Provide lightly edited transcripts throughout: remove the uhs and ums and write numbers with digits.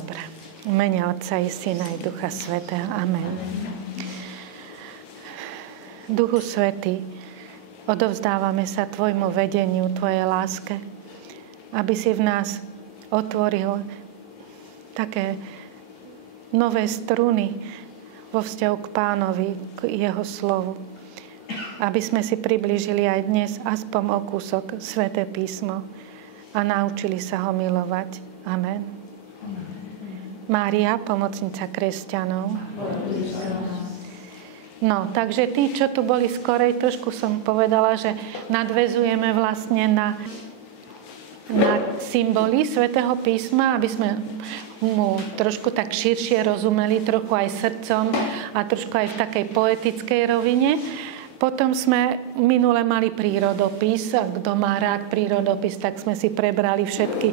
Dobre. V mene Otca i Syna i Ducha Svätého. Amen. Duchu Svätý, odovzdávame sa Tvojmu vedeniu, Tvojej láske, aby si v nás otvoril také nové struny vo vzťahu k Pánovi, k Jeho slovu. Aby sme si priblížili aj dnes aspoň o kúsok Sväté písmo a naučili sa ho milovať. Amen. Mária, pomocnica kresťanov. No, takže tí, čo tu boli skorej, trošku som povedala, že nadväzujeme vlastne na symboly Svätého písma, aby sme mu trošku tak širšie rozumeli, trochu aj srdcom a trošku aj v takej poetickej rovine. Potom sme minule mali prírodopis. Kto má rád prírodopis, tak sme si prebrali všetky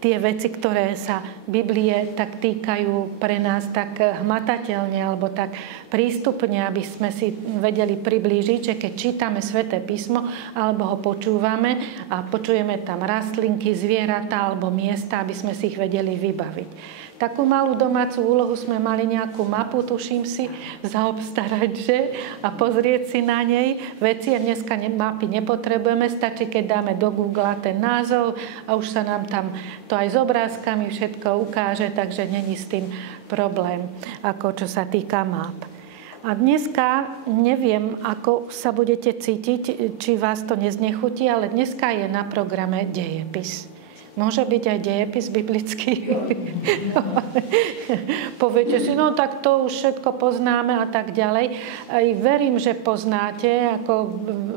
tie veci, ktoré sa Biblie tak týkajú pre nás tak hmatateľne alebo tak prístupne, aby sme si vedeli priblížiť, že keď čítame Sväté písmo alebo ho počúvame a počujeme tam rastlinky, zvieratá alebo miesta, aby sme si ich vedeli vybaviť. Takú malú domácu úlohu sme mali nejakú mapu, tuším si, zaobstarať, že? A pozrieť si na nej veci. A dneska mapy nepotrebujeme, stačí, keď dáme do Google ten názov a už sa nám tam to aj s obrázkami všetko ukáže, takže není s tým problém, ako čo sa týka map. A dneska neviem, ako sa budete cítiť, či vás to neznechutí, ale dneska je na programe dejepis. Môže byť aj dejepis biblický. Poviete si, no tak to už všetko poznáme a tak ďalej. Aj verím, že poznáte,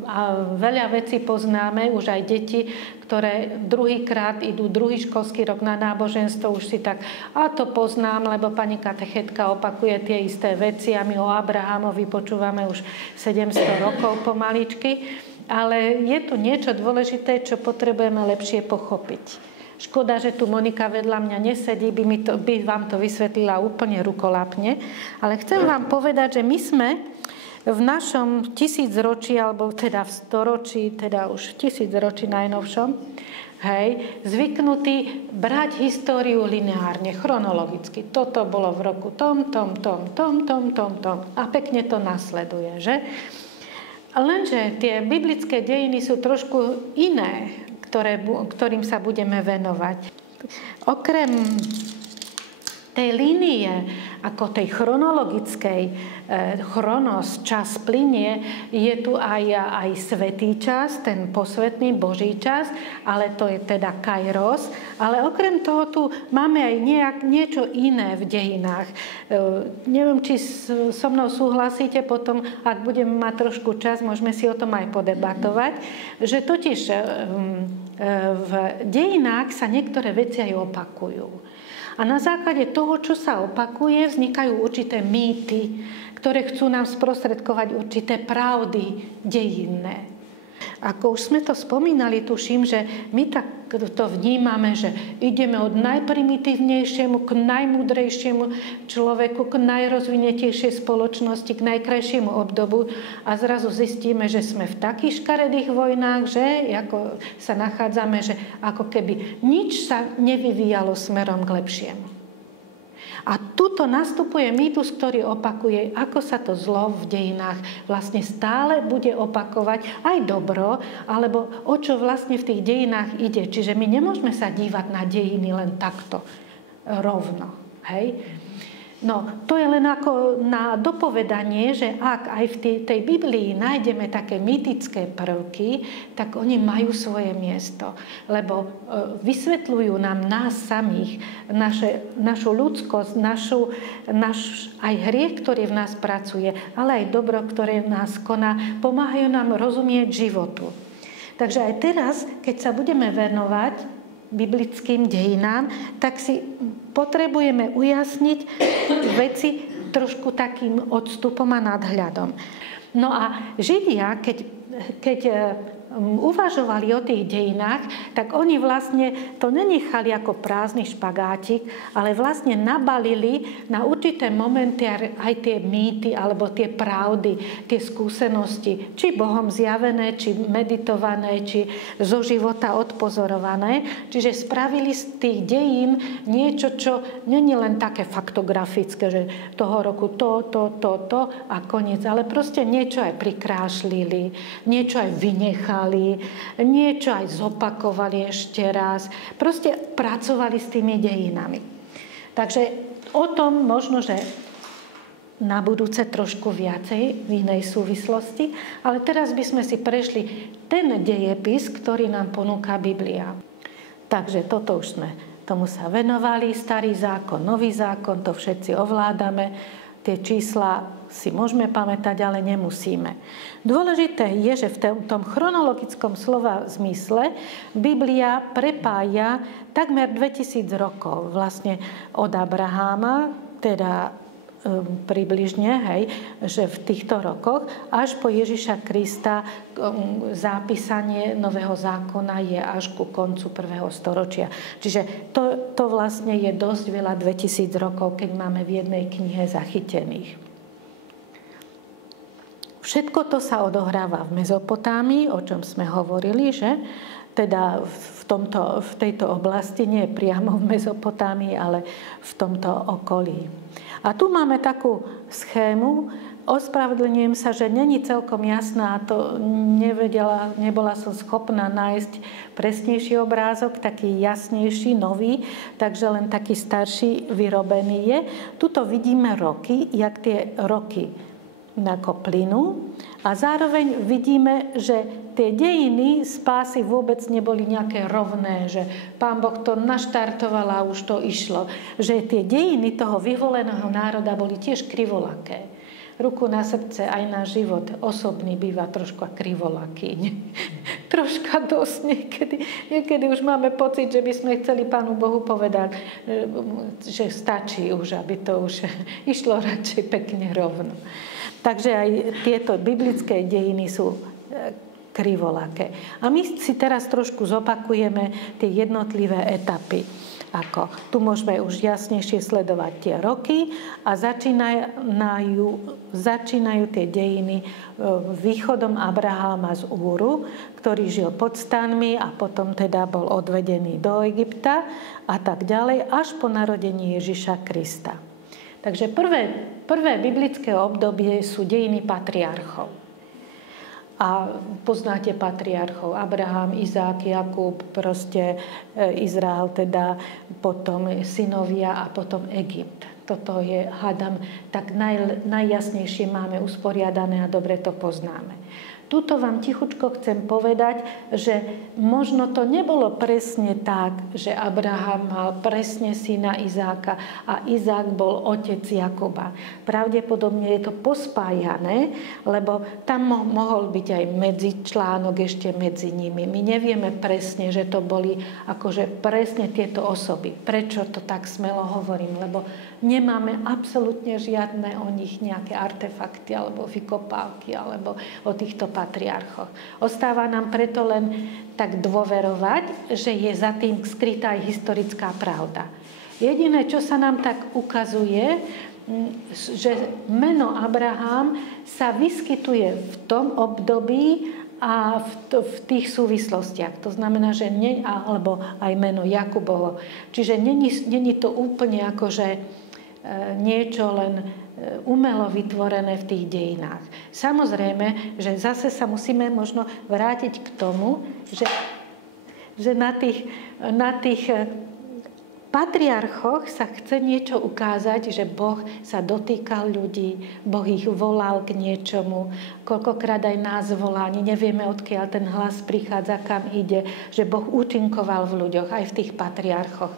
a veľa vecí poznáme, už aj deti, ktoré druhýkrát idú druhý školský rok na náboženstvo, už si tak, a to poznám, lebo pani katechetka opakuje tie isté veci a my o Abrahamovi počúvame už 700 rokov pomaličky. Ale je tu niečo dôležité, čo potrebujeme lepšie pochopiť. Škoda, že tu Monika vedľa mňa nesedí, by vám to vysvetlila úplne rukolapne. Ale chcem vám povedať, že my sme v našom tisícročí, alebo teda v storočí, teda už v tisícročí najnovšom, zvyknutí brať históriu lineárne, chronologicky. Toto bolo v roku tom. A pekne to nasleduje, že? Lenže tie biblické dejiny sú trošku iné, ktorým sa budeme venovať. Okrem tej línie, ako tej chronologickej, chronos, čas plynie, je tu aj svätý čas, ten posvätný Boží čas, ale to je teda kairos. Ale okrem toho tu máme aj niečo iné v dejinách. Neviem, či so mnou súhlasíte potom, ak budeme mať trošku čas, môžeme si o tom aj podebatovať, že totiž v dejinách sa niektoré veci aj opakujú. A na základe toho, čo sa opakuje, vznikajú určité mýty, ktoré chcú nám sprostredkovať určité pravdy dejinné. Ako už sme to spomínali, tuším, že my tak to vnímame, že ideme od najprimitívnejšiemu k najmúdrejšiemu človeku, k najrozvinutejšej spoločnosti, k najkrajšiemu obdobu a zrazu zistíme, že sme v takých škaredých vojnách, že ako sa nachádzame, že ako keby nič sa nevyvíjalo smerom k lepšiemu. A tuto nastupuje mýtus, ktorý opakuje, ako sa to zlo v dejinách vlastne stále bude opakovať, aj dobro, alebo o čo vlastne v tých dejinách ide.Čiže my nemôžeme sa dívať na dejiny len takto rovno. Hej? No, to je len ako na dopovedanie, že ak aj v tej Biblii nájdeme také mýtické prvky, tak oni majú svoje miesto. Lebo vysvetľujú nám nás samých, našu ľudskosť, aj hriech, ktorý v nás pracuje, ale aj dobro, ktoré nás koná, pomáhajú nám rozumieť životu. Takže aj teraz, keď sa budeme venovať biblickým dejinám, tak si potrebujeme ujasniť veci trošku takým odstupom a nadhľadom. No a Židia, keď keď uvažovali o tých dejinách, tak oni vlastne to nenechali ako prázdny špagátik, ale vlastne nabalili na určité momenty aj tie mýty alebo tie pravdy, tie skúsenosti, či Bohom zjavené, či meditované, či zo života odpozorované. Čiže spravili z tých dejín niečo, čo není len také faktografické, že toho roku to a koniec, ale proste niečo aj prikrášlili, niečo aj vynechali, niečo aj zopakovali ešte raz. Proste pracovali s tými dejinami. Takže o tom možno, že na budúce trošku viacej v inej súvislosti, ale teraz by sme si prešli ten dejepis, ktorý nám ponúka Biblia. Takže toto už sme tomu sa venovali, starý zákon, nový zákon, to všetci ovládame. Tie čísla si môžeme pamätať, ale nemusíme. Dôležité je, že v tom chronologickom slova zmysle Biblia prepája takmer 2000 rokov vlastne od Abraháma, teda približne, že v týchto rokoch, až po Ježiša Krista zápisanie Nového zákona je až ku koncu 1. storočia. Čiže to vlastne je dosť veľa 2000 rokov, keď máme v jednej knihe zachytených. Všetko to sa odohráva v Mezopotámii, o čom sme hovorili, že teda v tejto oblasti, nie priamo v Mezopotámii, ale v tomto okolí. A tu máme takú schému. Ospravedlňujem sa, že není celkom jasná, to nebola som schopná nájsť presnejší obrázok, taký jasnejší, nový, takže len taký starší vyrobený je. Tuto vidíme roky, jak tie roky ako plynú, a zároveň vidíme, že tie dejiny spásy vôbec neboli nejaké rovné, že Pán Boh to naštartoval a už to išlo. Že tie dejiny toho vyvoleného národa boli tiež krivolaké. Ruku na srdce, aj náš život osobný býva trošku krivolaký. Troška dosť niekedy. Niekedy už máme pocit, že by sme chceli Pánu Bohu povedať, že stačí už, aby to už išlo radšej pekne rovno. Takže aj tieto biblické dejiny sú krivolaké. A my si teraz trošku zopakujeme tie jednotlivé etapy. Tu môžeme už jasnejšie sledovať tie roky a začínajú tie dejiny východom Abraháma z Úru, ktorý žil pod stanmi a potom teda bol odvedený do Egypta a tak ďalej, až po narodení Ježiša Krista. Takže prvé biblické obdobie sú dejiny patriarchov. A poznáte patriarchov Abraham, Izák, Jakub, proste Izrael, teda potom synovia a potom Egypt. Toto je, hádam, tak najjasnejšie máme usporiadané a dobre to poznáme. Tuto vám tichučko chcem povedať, že možno to nebolo presne tak, že Abraham mal presne syna Izáka a Izák bol otec Jakoba. Pravdepodobne je to pospájané, lebo tam mohol byť aj medzičlánok ešte medzi nimi. My nevieme presne, že to boli akože presne tieto osoby. Prečo to tak smelo hovorím? Lebo nemáme absolútne žiadne o nich nejaké artefakty alebo vykopávky alebo o týchto patriarchoch. Ostáva nám preto len tak dôverovať, že je za tým skrytá aj historická pravda. Jediné, čo sa nám tak ukazuje, že meno Abraham sa vyskytuje v tom období a v tých súvislostiach. To znamená, že alebo aj meno Jakubovo. Čiže není to úplne akože niečo len umelo vytvorené v tých dejinách. Samozrejme, že zase sa musíme možno vrátiť k tomu, že na tých patriarchoch sa chce niečo ukázať, že Boh sa dotýkal ľudí, Boh ich volal k niečomu, koľkokrát aj nás volá, ani nevieme, odkiaľ ten hlas prichádza, kam ide, že Boh účinkoval v ľuďoch, aj v tých patriarchoch.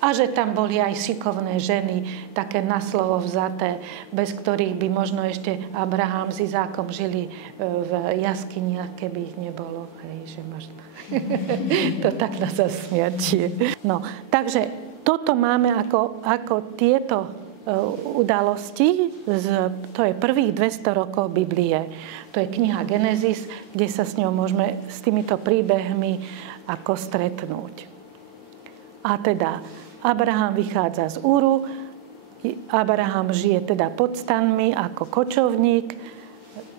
A že tam boli aj šikovné ženy, také na slovo vzaté, bez ktorých by možno ešte Abraham s Izákom žili v jaskyniach, keby ich nebolo. Hej, že možno. To tak nás zasmiatie. No, takže toto máme ako tieto udalosti, to je prvých 200 rokov Biblie. To je kniha Genesis, kde sa s ňou môžeme, s týmito príbehmi ako stretnúť. A teda Abraham vychádza z Úru, Abraham žije teda pod stanmi ako kočovník,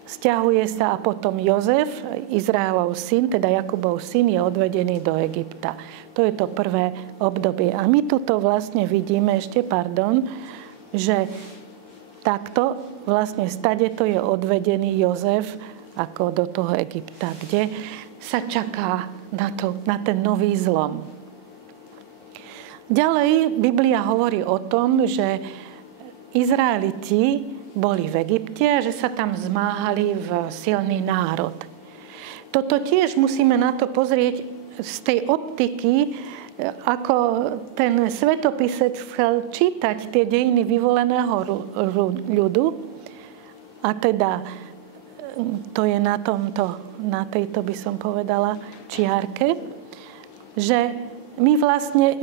sťahuje sa a potom Jozef, Izraelov syn, teda Jakubov syn, je odvedený do Egypta. To je to prvé obdobie. A my tuto vlastne vidíme že takto vlastne stade to je odvedený Jozef ako do toho Egypta, kde sa čaká na ten nový zlom. Ďalej Biblia hovorí o tom, že Izraeliti boli v Egypte a že sa tam zmáhali v silný národ. Toto tiež musíme na to pozrieť z tej optiky, ako ten svetopisec chcel čítať tie dejiny vyvoleného ľudu. A teda to je na tejto by som povedala čiarke, že my vlastne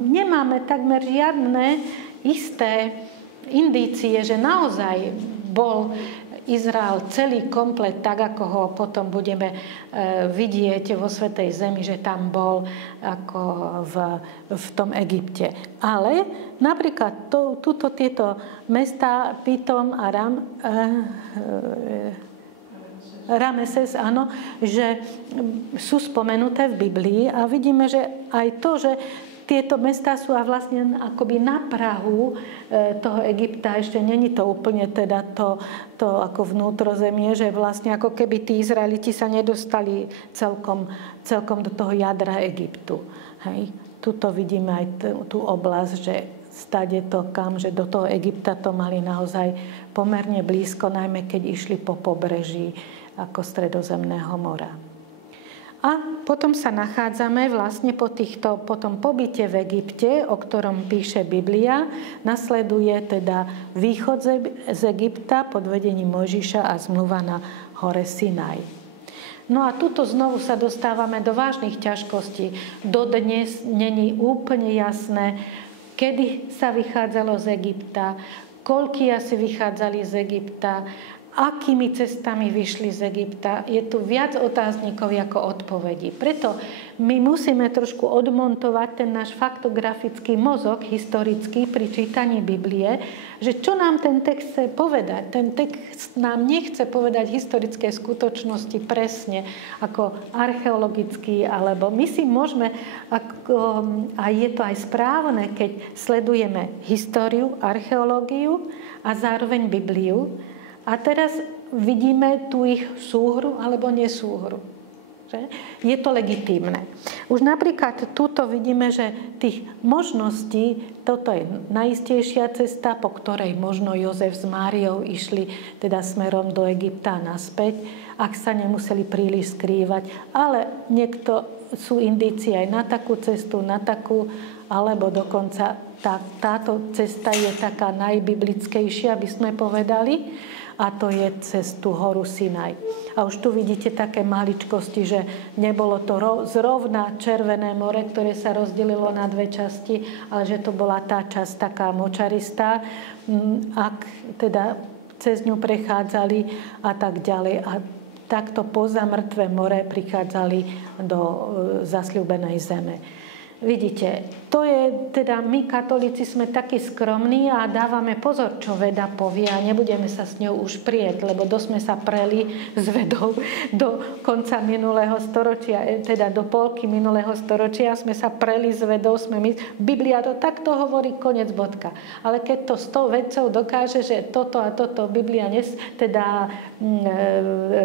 nemáme takmer žiadne isté indície, že naozaj bol Izrael celý komplet, tak ako ho potom budeme vidieť vo Svätej Zemi, že tam bol ako v tom Egypte. Ale napríklad tieto mestá Pitom a Rameses, áno, že sú spomenuté v Biblii a vidíme, že aj to, že tieto mestá sú a vlastne akoby na prahu toho Egypta, ešte není to úplne teda to ako vnútrozemie, že vlastne ako keby tí Izraeliti sa nedostali celkom do toho jadra Egyptu. Hej. Tuto vidíme aj tú oblasť, že stade to kam, že do toho Egypta to mali naozaj pomerne blízko, najmä keď išli po pobreží ako Stredozemného mora. A potom sa nachádzame vlastne po tom pobyte v Egypte, o ktorom píše Biblia. Nasleduje teda východ z Egypta pod vedením Mojžiša a zmluva na hore Sinaj. No a tuto znovu sa dostávame do vážnych ťažkostí. Dodnes není úplne jasné, kedy sa vychádzalo z Egypta, koľky asi vychádzali z Egypta, akými cestami vyšli z Egypta. Je tu viac otáznikov ako odpovedí. Preto my musíme trošku odmontovať ten náš faktografický mozog historický pri čítaní Biblie, že čo nám ten text chce povedať. Ten text nám nechce povedať historické skutočnosti presne ako archeologický, alebo my si môžeme, a je to aj správne, keď sledujeme históriu, archeológiu a zároveň Bibliu. A teraz vidíme tu ich súhru alebo nesúhru. Že? Je to legitímne. Už napríklad tuto vidíme, že tých možností, toto je najistejšia cesta, po ktorej možno Jozef s Máriou išli teda smerom do Egypta a naspäť, ak sa nemuseli príliš skrývať. Ale sú indície aj na takú cestu, na takú, alebo dokonca táto cesta je taká najbiblickejšia, by sme povedali, a to je cez tú horu Sinaj. A už tu vidíte také maličkosti, že nebolo to zrovna Červené more, ktoré sa rozdelilo na dve časti, ale že to bola tá časť taká močaristá, ak teda cez ňu prechádzali a tak ďalej. A takto poza mŕtve more prichádzali do zasľúbenej zeme. Vidíte, to je, teda my katolíci sme takí skromní a dávame pozor, čo veda povie a nebudeme sa s ňou už prieť, lebo dosť sme sa preli s vedou do konca minulého storočia, teda do polky minulého storočia sme sa preli s vedou, Biblia to takto hovorí, koniec bodka. Ale keď to 100 vedcov dokáže, že toto a toto Biblia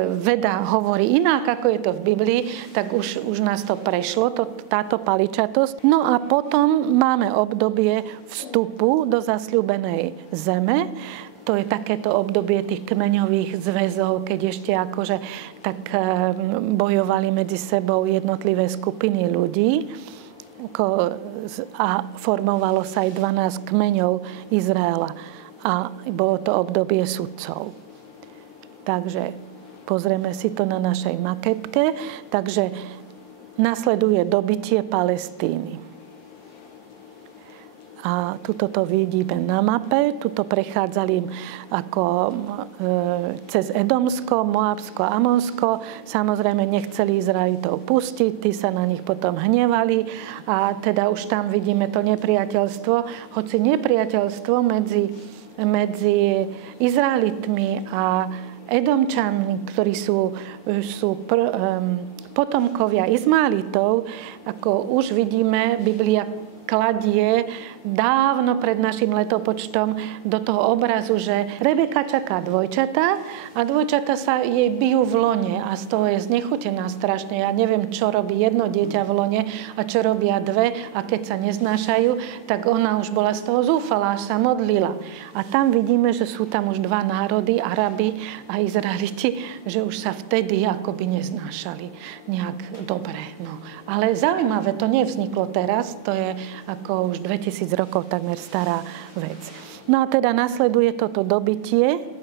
veda hovorí inak, ako je to v Biblii, tak už nás to prešlo, táto paličatosť. No a potom máme obdobie vstupu do zasľúbenej zeme. To je takéto obdobie tých kmeňových zväzov, keď ešte akože tak bojovali medzi sebou jednotlivé skupiny ľudí a formovalo sa aj 12 kmeňov Izraela. A bolo to obdobie sudcov. Takže pozrieme si to na našej maketke. Takže nasleduje dobytie Palestíny. A tuto to vidíme na mape. Tuto prechádzali ako cez Edomsko, Moabsko, Amonsko. Samozrejme nechceli Izraelitov pustiť, tí sa na nich potom hnevali. A teda už tam vidíme to nepriateľstvo. Hoci nepriateľstvo medzi Izraelitmi a Edomčanmi, ktorí sú potomkovia Izmaelitov, ako už vidíme, Biblia kladie dávno pred našim letopočtom do toho obrazu, že Rebeka čaká dvojčatá a dvojčatá sa jej bijú v lone a z toho je znechutená strašne. Ja neviem, čo robí jedno dieťa v lone a čo robia dve, a keď sa neznášajú, tak ona už bola z toho zúfalá, až sa modlila. A tam vidíme, že sú tam už dva národy, Arabi a Izraeliti, že už sa vtedy akoby neznášali nejak dobre. No. Ale zaujímavé, to nevzniklo teraz, to je ako už 2000 rokov takmer stará vec. No a teda nasleduje toto dobitie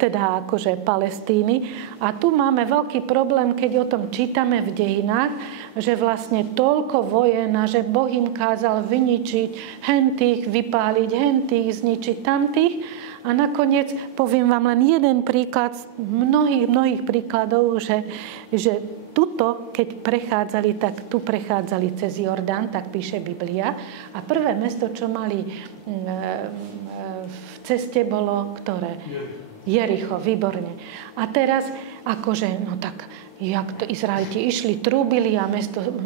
teda akože Palestíny. A tu máme veľký problém, keď o tom čítame v dejinách, že vlastne toľko vojen a že Boh im kázal vyničiť hentých, vypáliť hentých, zničiť tamtých. A nakoniec poviem vám len jeden príklad z mnohých príkladov, že tuto, keď prechádzali, tak tu prechádzali cez Jordán, tak píše Biblia. A prvé mesto, čo mali v ceste, bolo ktoré? Jericho, výborne. A teraz, akože, no tak, jak to Izraeliti išli, trúbili a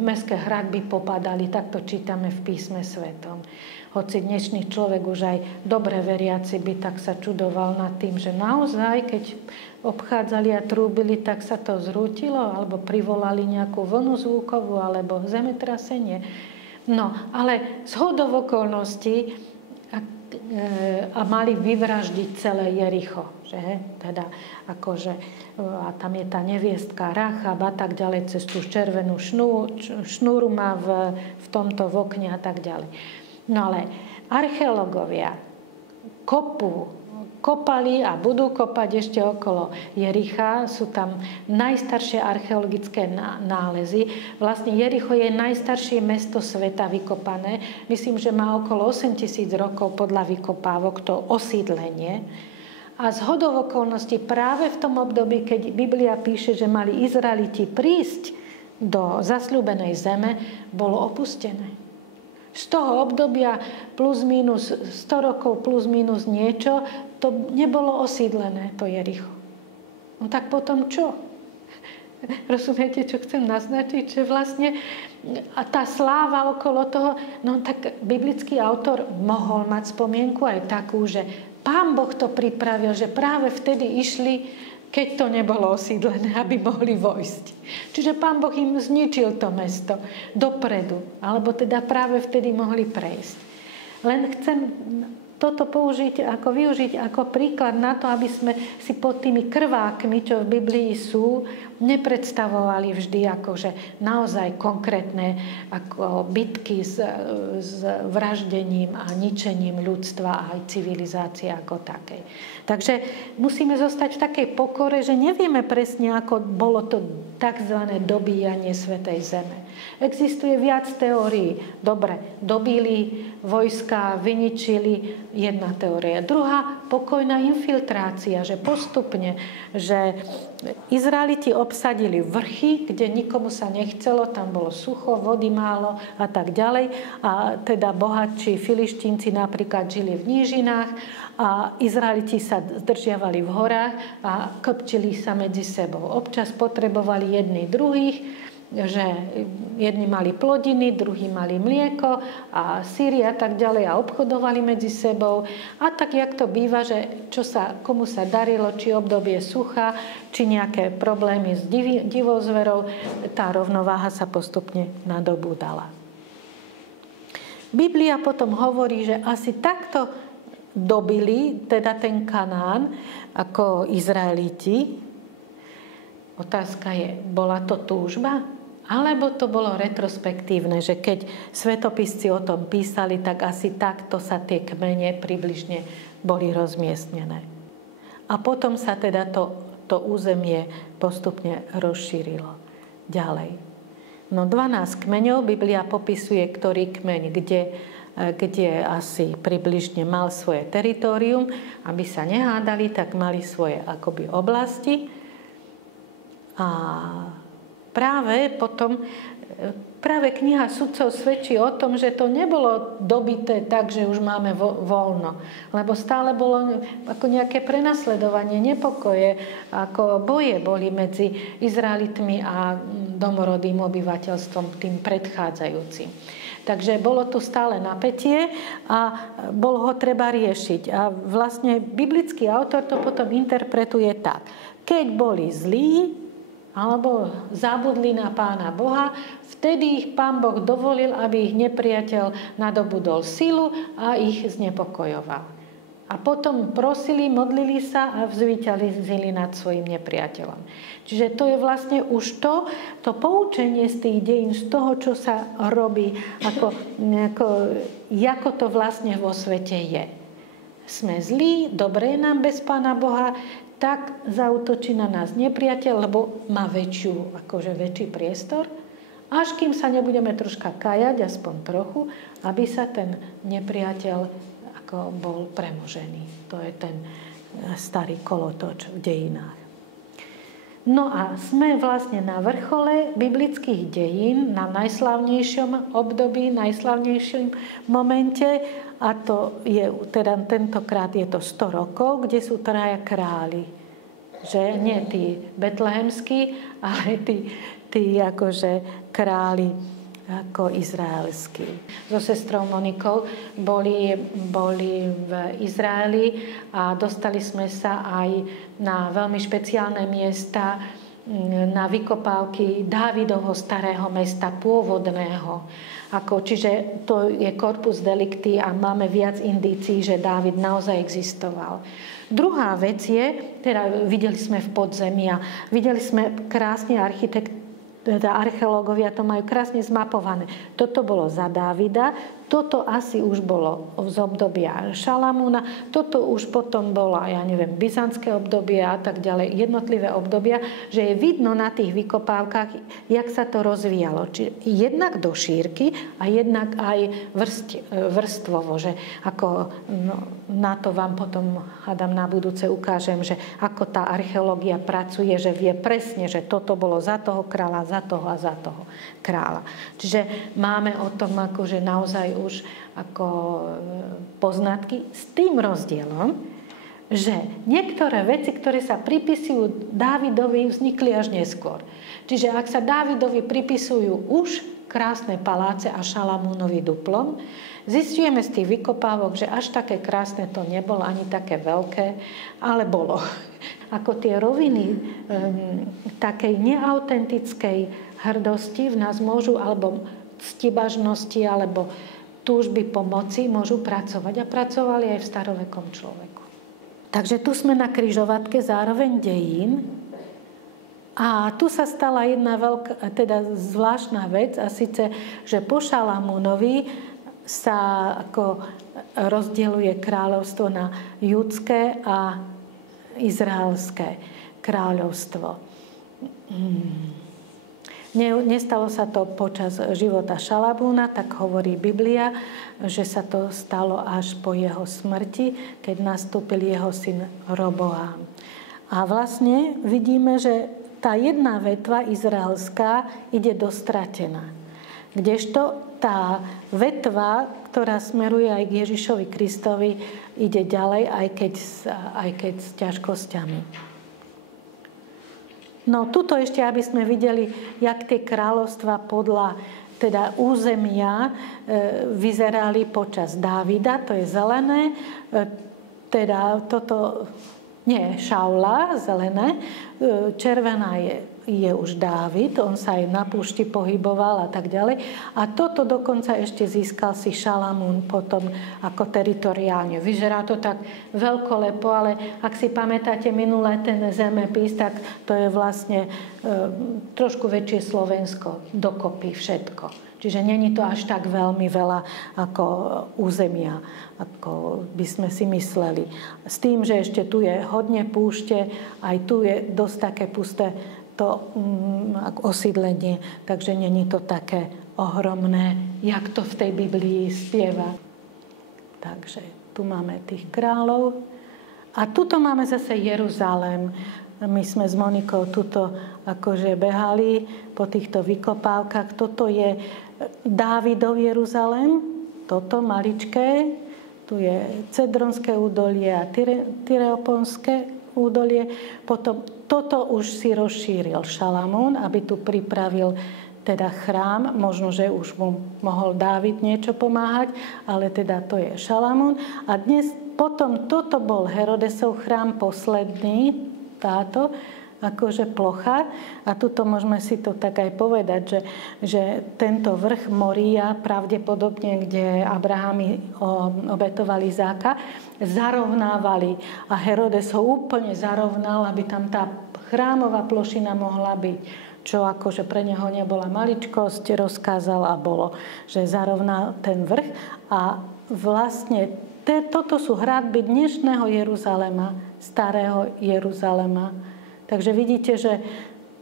mestské hradby popadali, tak to čítame v písme svetom. Hoci dnešný človek už aj dobre veriaci by tak sa čudoval nad tým, že naozaj, keď obchádzali a trúbili, tak sa to zrútilo, alebo privolali nejakú vlnu zvukovú, alebo zemetrasenie. No, ale zhodou okolností a mali vyvraždiť celé Jericho. Že? Teda, akože, a tam je tá neviestka Rachab a tak ďalej, cez tú červenú šnúru má v tomto v okne a tak ďalej. No ale archeológovia kopali a budú kopať ešte okolo Jericha. Sú tam najstaršie archeologické nálezy. Vlastne Jericho je najstaršie mesto sveta vykopané. Myslím, že má okolo 8 000 rokov podľa vykopávok to osídlenie. A zhodou okolností práve v tom období, keď Biblia píše, že mali Izraeliti prísť do zasľúbenej zeme, bolo opustené. Z toho obdobia plus minus 100 rokov plus minus niečo, to nebolo osídlené, to Jericho. No tak potom čo? Rozumiete, čo chcem naznačiť? Že vlastne a tá sláva okolo toho, no tak biblický autor mohol mať spomienku aj takú, že Pán Boh to pripravil, že práve vtedy išli, keď to nebolo osídlené, aby mohli vojsť. Čiže Pán Boh im zničil to mesto dopredu, alebo teda práve vtedy mohli prejsť. Len chcem toto využiť ako príklad na to, aby sme si pod tými krvákmi, čo v Biblii sú, nepredstavovali vždy akože naozaj konkrétne ako bitky s vraždením a ničením ľudstva a aj civilizácie ako takej. Takže musíme zostať v takej pokore, že nevieme presne, ako bolo to tzv. Dobíjanie Svätej Zeme. Existuje viac teórií. Dobre, dobili vojska, vyničili, jedna teória. Druhá, pokojná infiltrácia, že postupne, že Izraeliti obsadili vrchy, kde nikomu sa nechcelo, tam bolo sucho, vody málo a tak ďalej. A teda bohatší Filištínci napríklad žili v nížinách a Izraeliti sa zdržiavali v horách a kopčili sa medzi sebou. Občas potrebovali jedni druhých, že jedni mali plodiny, druhí mali mlieko a syry a tak ďalej a obchodovali medzi sebou. A tak, jak to býva, že komu sa darilo, či obdobie sucha, či nejaké problémy s divou zverou, tá rovnováha sa postupne nadobúdala. Biblia potom hovorí, že asi takto dobili teda ten Kanán ako Izraeliti. Otázka je, bola to túžba? Alebo to bolo retrospektívne, že keď svetopisci o tom písali, tak asi takto sa tie kmene približne boli rozmiestnené. A potom sa teda to územie postupne rozšírilo ďalej. No 12 kmeňov Biblia popisuje, ktorý kmeň kde kde asi približne mal svoje teritorium, aby sa nehádali, tak mali svoje akoby oblasti. A práve kniha Sudcov svedčí o tom, že to nebolo dobité tak, že už máme voľno. Lebo stále bolo ako nejaké prenasledovanie, nepokoje, ako boje boli medzi Izraelitmi a domorodým obyvateľstvom, tým predchádzajúcim. Takže bolo tu stále napätie a bolo ho treba riešiť. A vlastne biblický autor to potom interpretuje tak. Keď boli zlí, alebo zabudli na Pána Boha, vtedy ich Pán Boh dovolil, aby ich nepriateľ nadobudol silu a ich znepokojoval. A potom prosili, modlili sa a zvíťazili nad svojim nepriateľom. Čiže to je vlastne už to poučenie z tých dejín, z toho, čo sa robí, ako to vlastne vo svete je. Sme zlí, dobre je nám bez Pána Boha, tak zaútočí na nás nepriateľ, lebo má väčší priestor, až kým sa nebudeme troška kajať, aspoň trochu, aby sa ten nepriateľ ako bol premožený. To je ten starý kolotoč v dejinách. No a sme vlastne na vrchole biblických dejín, na najslavnejšom období, najslavnejšom momente, a to je, teda tentokrát je to 100 rokov, kde sú traja králi. Že nie tí betlehemskí, ale tí akože králi ako izraelskí. So sestrou Monikou boli v Izraeli a dostali sme sa aj na veľmi špeciálne miesta, na vykopávky Dávidovho starého mesta, pôvodného. Čiže to je corpus delicti a máme viac indícií, že Dávid naozaj existoval. Druhá vec je, teda videli sme v podzemí a videli sme krásne archeológovia to majú krásne zmapované. Toto bolo za Dávida, toto asi už bolo z obdobia Šalamúna, toto už potom bolo, byzantské obdobie a tak ďalej, jednotlivé obdobia, že je vidno na tých vykopávkach, jak sa to rozvíjalo. Čiže jednak do šírky a jednak aj vrstvovo, že ako, na to vám potom, hádam, na budúce ukážem, že ako tá archeológia pracuje, že vie presne, že toto bolo za toho kráľa, za toho a za toho kráľa. Čiže máme o tom akože naozaj už ako poznatky s tým rozdielom, že niektoré veci, ktoré sa pripisujú Dávidovi, vznikli až neskôr. Čiže ak sa Dávidovi pripisujú už krásne paláce a Šalamúnovi duplom, zistujeme z tých vykopávok, že až také krásne to nebolo, ani také veľké, ale bolo. Ako tie roviny takej neautentickej hrdosti v nás môžu, alebo ctibažnosti, alebo túžby po moci môžu pracovať. A pracovali aj v starovekom človeku. Takže tu sme na križovatke zároveň dejín. A tu sa stala jedna zvláštna vec, a síce, že po Šalamúnovi sa ako rozdeľuje kráľovstvo na judské a izraelské kráľovstvo. Nestalo sa to počas života Šalamúna, tak hovorí Biblia, že sa to stalo až po jeho smrti, keď nastúpil jeho syn Roboám. A vlastne vidíme, že tá jedna vetva izraelská ide dostratená. Kdežto tá vetva, ktorá smeruje aj k Ježišovi Kristovi, ide ďalej, aj keď s ťažkosťami. No tuto ešte, aby sme videli, jak tie kráľovstva podľa teda územia vyzerali počas Dávida, to je zelené, teda toto nie Šaula, zelené, červená je už Dávid, on sa aj na púšti pohyboval a tak ďalej. A toto dokonca ešte získal si Šalamún potom ako teritoriálne. Vyzerá to tak veľkolepo, ale ak si pamätáte minulé ten zemepis, tak to je vlastne trošku väčšie Slovensko, dokopy všetko. Čiže není to až tak veľmi veľa ako územia, ako by sme si mysleli. S tým, že ešte tu je hodne púšte, aj tu je dosť také pusté to osídlenie, takže není to také ohromné, jak to v tej Biblii spieva. Takže tu máme tých kráľov. A tuto máme zase Jeruzalém. My sme s Monikou tuto akože behali po týchto vykopávkach. Toto je Dávidov Jeruzalém, toto maličké. Tu je Cedronské údolie a Tyreoponské údolie. Potom toto už si rozšíril Šalamún, aby tu pripravil teda chrám. Možno, že už mu mohol Dávid niečo pomáhať, ale teda to je Šalamún. A dnes potom toto bol Herodesov chrám posledný, táto akože plocha. A tuto môžeme si to tak aj povedať, že tento vrch Moria, pravdepodobne, kde Abrahami obetovali Izáka, zarovnávali. A Herodes ho úplne zarovnal, aby tam tá chrámová plošina mohla byť. Čo akože pre neho nebola maličkosť, rozkázal a bolo, že zarovnal ten vrch. A vlastne toto sú hradby dnešného Jeruzalema, starého Jeruzalema. Takže vidíte, že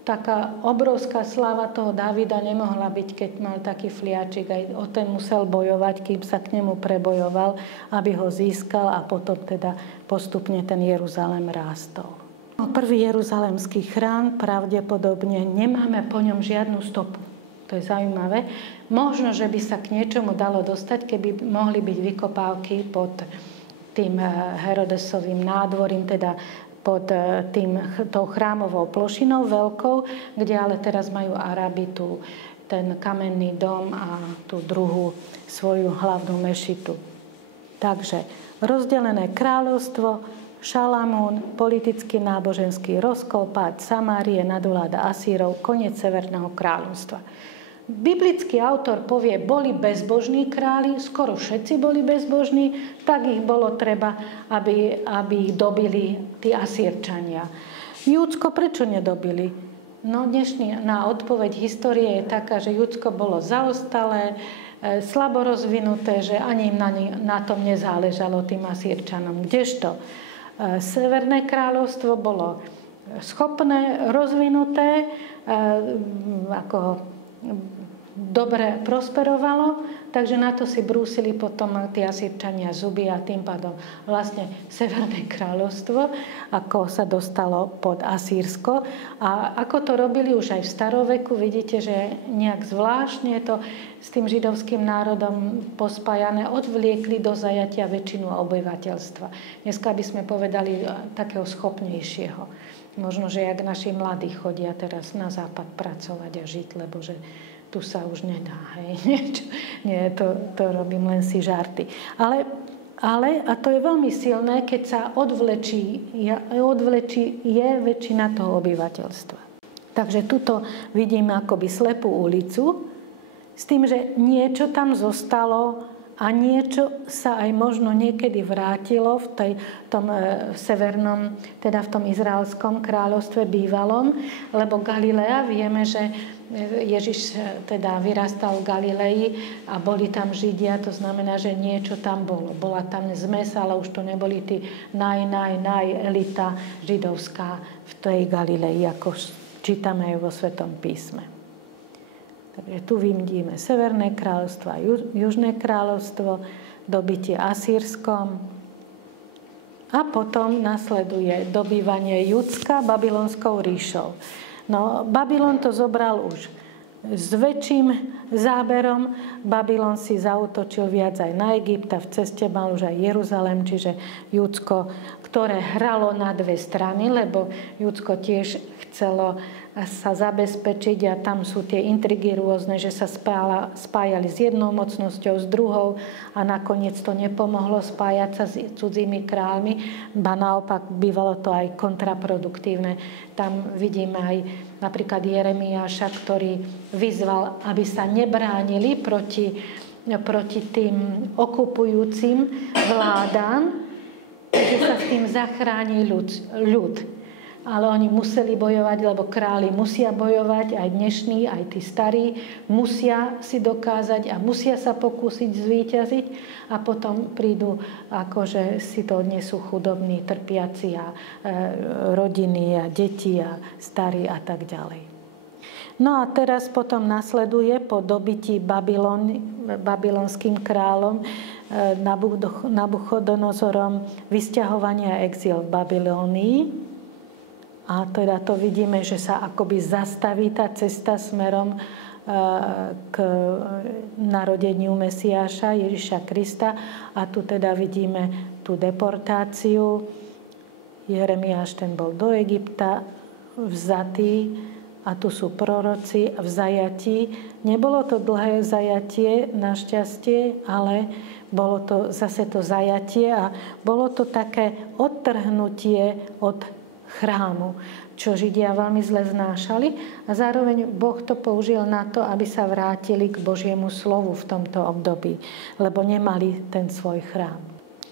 taká obrovská sláva toho Davida nemohla byť, keď mal taký fliačik. Aj o ten musel bojovať, kým sa k nemu prebojoval, aby ho získal a potom teda postupne ten Jeruzalém rástol. Prvý jeruzalemský chrám pravdepodobne nemáme po ňom žiadnu stopu. To je zaujímavé. Možno, že by sa k niečomu dalo dostať, keby mohli byť vykopávky pod tým Herodesovým nádvorím, teda pod tou chrámovou plošinou veľkou, kde ale teraz majú Arabi ten kamenný dom a tú druhú svoju hlavnú mešitu. Takže rozdelené kráľovstvo, Šalamún, politický náboženský rozkol, pád Samárie, nadvláda Asírov, koniec Severného kráľovstva. Biblický autor povie, boli bezbožní králi, skoro všetci boli bezbožní, tak ich bolo treba, aby ich dobili tí Asírčania. Júdsko prečo nedobili? No dnešná odpoveď histórie je taká, že Júdsko bolo zaostalé, slabo rozvinuté, že ani im na tom nezáležalo tým Asírčanom. Kdežto Severné kráľovstvo bolo schopné, rozvinuté, ako dobre prosperovalo, takže na to si brúsili potom tí Asírčania zuby a tým pádom vlastne Severné kráľovstvo, ako sa dostalo pod Asýrsko. A ako to robili už aj v staroveku, vidíte, že nejak zvláštne to s tým židovským národom pospájané odvliekli do zajatia väčšinu obyvateľstva. Dneska by sme povedali takého schopnejšieho. Možno, že jak naši mladí chodia teraz na západ pracovať a žiť, lebo že tu sa už nedá, hej, niečo. Nie, to robím len si žarty. Ale, a to je veľmi silné, keď sa odvlečí je väčšina toho obyvateľstva. Takže tuto vidíme akoby slepú ulicu, s tým, že niečo tam zostalo a niečo sa aj možno niekedy vrátilo v tom severnom, teda v tom izraelskom kráľovstve bývalom, lebo Galilea, vieme, že Ježiš teda vyrastal v Galilei a boli tam Židia, to znamená, že niečo tam bolo. Bola tam zmes, ale už to neboli tí elita židovská v tej Galilei, ako čítame aj vo Svetom písme. Takže tu vidíme Severné kráľovstvo a Južné kráľovstvo, dobytie Asýrskom. A potom nasleduje dobývanie Judska babylonskou ríšou. No, Babylon to zobral už s väčším záberom. Babylon si zaútočil viac aj na Egypt a v ceste mal už aj Jeruzalém, čiže Judsko, ktoré hralo na dve strany, lebo Judsko tiež chcelo sa zabezpečiť a tam sú tie intrigy rôzne, že sa spájali s jednou mocnosťou, s druhou a nakoniec to nepomohlo spájať sa s cudzími kráľmi, ba naopak bývalo to aj kontraproduktívne. Tam vidíme aj napríklad Jeremiáša, ktorý vyzval, aby sa nebránili proti tým okupujúcim vládám, že sa s tým zachráni ľud. Ale oni museli bojovať, lebo králi musia bojovať, aj dnešní, aj tí starí, musia si dokázať a musia sa pokúsiť zvíťaziť a potom prídu, akože si to odnesú chudobní, trpiaci a rodiny a deti a starí a tak ďalej. No a teraz potom nasleduje po dobytí babylonským kráľom Nabuchodonozorom vysťahovanie a exil v Babylónii. A teda to vidíme, že sa akoby zastaví tá cesta smerom k narodeniu Mesiáša Ježiša Krista. A tu teda vidíme tú deportáciu. Jeremiáš ten bol do Egypta vzatý a tu sú proroci v zajatí. Nebolo to dlhé zajatie, našťastie, ale bolo to zase to zajatie a bolo to také odtrhnutie od chrámu, čo Židia veľmi zle znášali a zároveň Boh to použil na to, aby sa vrátili k Božiemu slovu v tomto období, lebo nemali ten svoj chrám.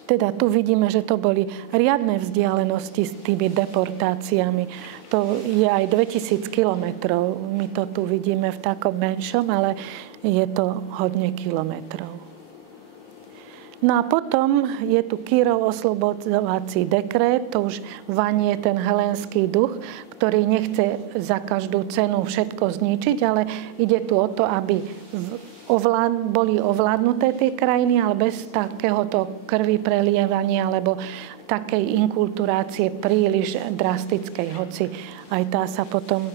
Teda tu vidíme, že to boli riadne vzdialenosti s tými deportáciami. To je aj 2000 kilometrov. My to tu vidíme v takom menšom, ale je to hodne kilometrov. No a potom je tu Kírov oslobodzovací dekrét, to už vanie ten helénsky duch, ktorý nechce za každú cenu všetko zničiť, ale ide tu o to, aby boli ovládnuté tie krajiny, ale bez takéhoto krvi prelievania alebo takej inkulturácie príliš drastickej, hoci aj tá sa potom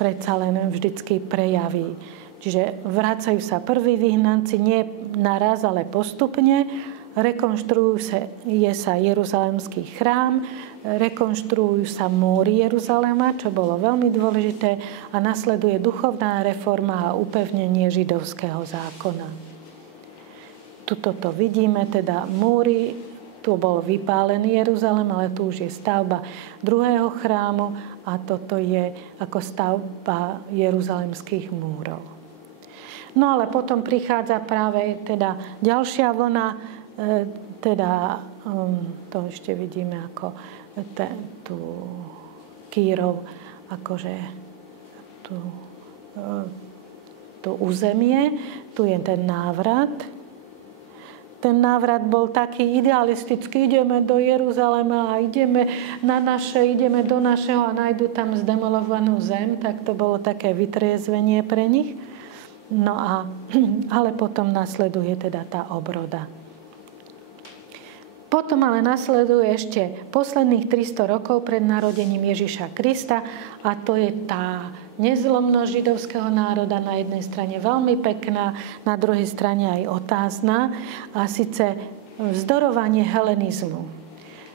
predsa len vždycky prejaví. Čiže vracajú sa prví vyhnanci, nie naraz, ale postupne. Rekonštruuje sa Jeruzalemský chrám, rekonštruujú sa múry Jeruzalema, čo bolo veľmi dôležité, a nasleduje duchovná reforma a upevnenie židovského zákona. Tuto to vidíme, teda múry, tu bol vypálený Jeruzalem, ale tu už je stavba druhého chrámu a toto je ako stavba jeruzalemských múrov. No ale potom prichádza práve teda ďalšia vlna, to ešte vidíme ako tu Kírov, akože tu územie, tu je ten návrat. Ten návrat bol taký idealistický, ideme do Jeruzalema a ideme do našeho a nájdu tam zdemolovanú zem, tak to bolo také vytriezvenie pre nich. No ale potom nasleduje teda tá obroda. Potom ale nasleduje ešte posledných 300 rokov pred narodením Ježiša Krista a to je tá nezlomnosť židovského národa, na jednej strane veľmi pekná, na druhej strane aj otázna, a síce vzdorovanie helenizmu.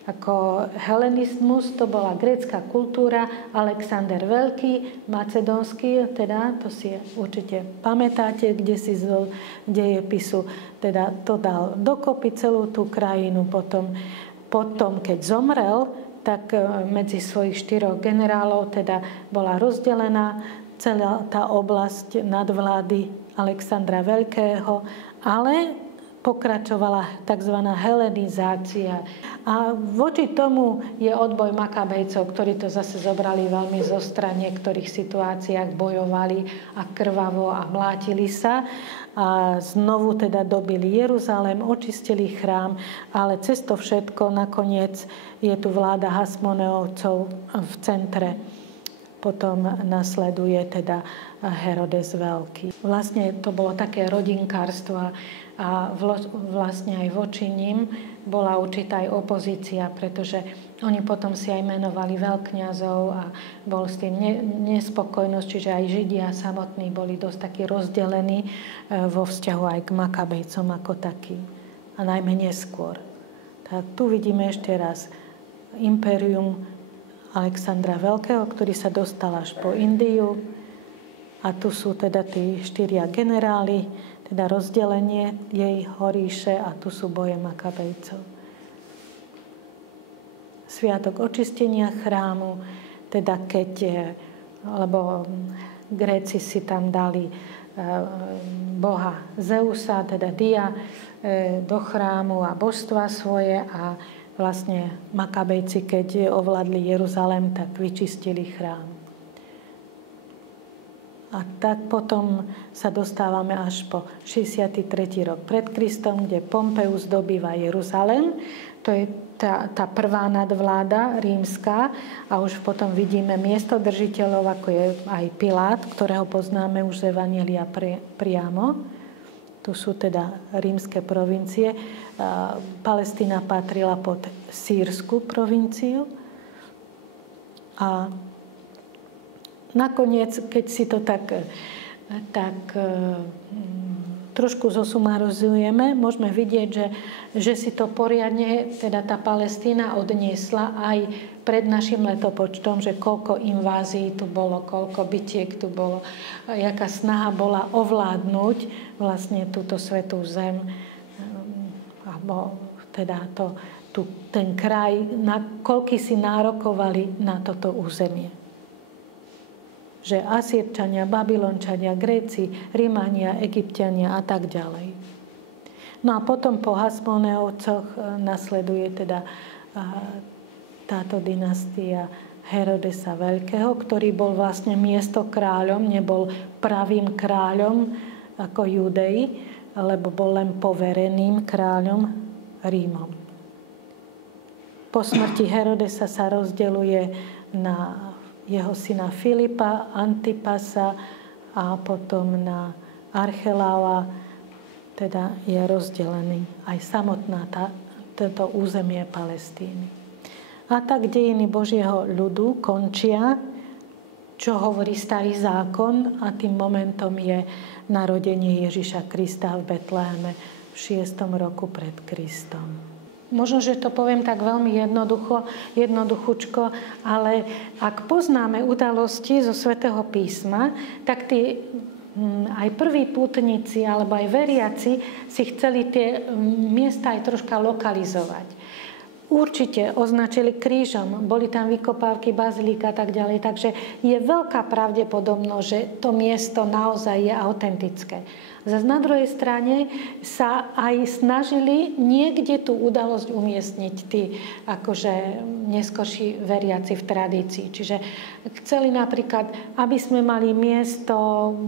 Ako helenizmus to bola grécka kultúra, Alexander Veľký, macedónsky, teda to si určite pamätáte, kde si z dejepisu teda to dal dokopy celú tú krajinu. Potom keď zomrel, tak medzi svojich 4 generálov teda bola rozdelená celá tá oblasť nadvlády Alexandra Veľkého, ale pokračovala tzv. Helenizácia. A voči tomu je odboj Makabejcov, ktorí to zase zobrali veľmi zostra, v niektorých situáciách bojovali a krvavo a mlátili sa. A znovu teda dobili Jeruzalém, očistili chrám, ale cez to všetko nakoniec je tu vláda Hasmoneovcov v centre. Potom nasleduje teda Herodes Veľký. Vlastne to bolo také rodinkárstvo a vlastne aj voči ním bola určitá aj opozícia, pretože oni potom si aj menovali veľkňazov a bol s tým nespokojnosť, čiže aj Židia samotní boli dosť takí rozdelení vo vzťahu aj k Makabejcom ako taký. A najmä neskôr. Tak tu vidíme ešte raz impérium Alexandra Veľkého, ktorý sa dostal až po Indiu. A tu sú teda tí 4 generáli, teda rozdelenie jej horíše, a tu sú boje Makabejcov. Sviatok očistenia chrámu, teda lebo Gréci si tam dali boha Zeusa, teda Dia, do chrámu a božstva svoje, a vlastne Makabejci, keď ovládli Jeruzalém, tak vyčistili chrám. A tak potom sa dostávame až po 63. rok pred Kristom, kde Pompejus dobýva Jeruzalém. To je tá prvá nadvláda rímska, a už potom vidíme miestodržiteľov, ako je aj Pilát, ktorého poznáme už z Evanjelia priamo. Tu sú teda rímske provincie. Palestína patrila pod Sýrsku provinciu. A nakoniec, keď si to tak trošku zosumarizujeme, môžeme vidieť, že si to poriadne, teda tá Palestína odniesla aj pred našim letopočtom, že koľko invázií tu bolo, koľko bitiek tu bolo, jaká snaha bola ovládnuť vlastne túto svätú zem, alebo teda ten kraj, koľky si nárokovali na toto územie. Že Asýrčania, Babylončania, Gréci, Rimania, Egypťania a tak ďalej. No a potom po Hasmoneovcoch nasleduje teda táto dynastia Herodesa Veľkého, ktorý bol vlastne miesto kráľom, nebol pravým kráľom ako Judei, lebo bol len povereným kráľom Rímom. Po smrti Herodesa sa rozdeľuje na jeho syna Filipa, Antipasa a potom na Archeláva, teda je rozdelený aj samotná toto územie Palestíny. A tak dejiny Božieho ľudu končia, čo hovorí Starý zákon, a tým momentom je narodenie Ježiša Krista v Betleheme v 6. roku pred Kristom. Možno, že to poviem tak veľmi jednoduchučko, ale ak poznáme udalosti zo Svätého písma, tak tí aj prví pútnici alebo aj veriaci si chceli tie miesta aj troška lokalizovať. Určite označili krížom, boli tam vykopávky, bazilíka a tak ďalej, takže je veľká pravdepodobnosť, že to miesto naozaj je autentické. Zas na druhej strane sa aj snažili niekde tú udalosť umiestniť tí akože neskorší veriaci v tradícii. Čiže chceli napríklad, aby sme mali miesto,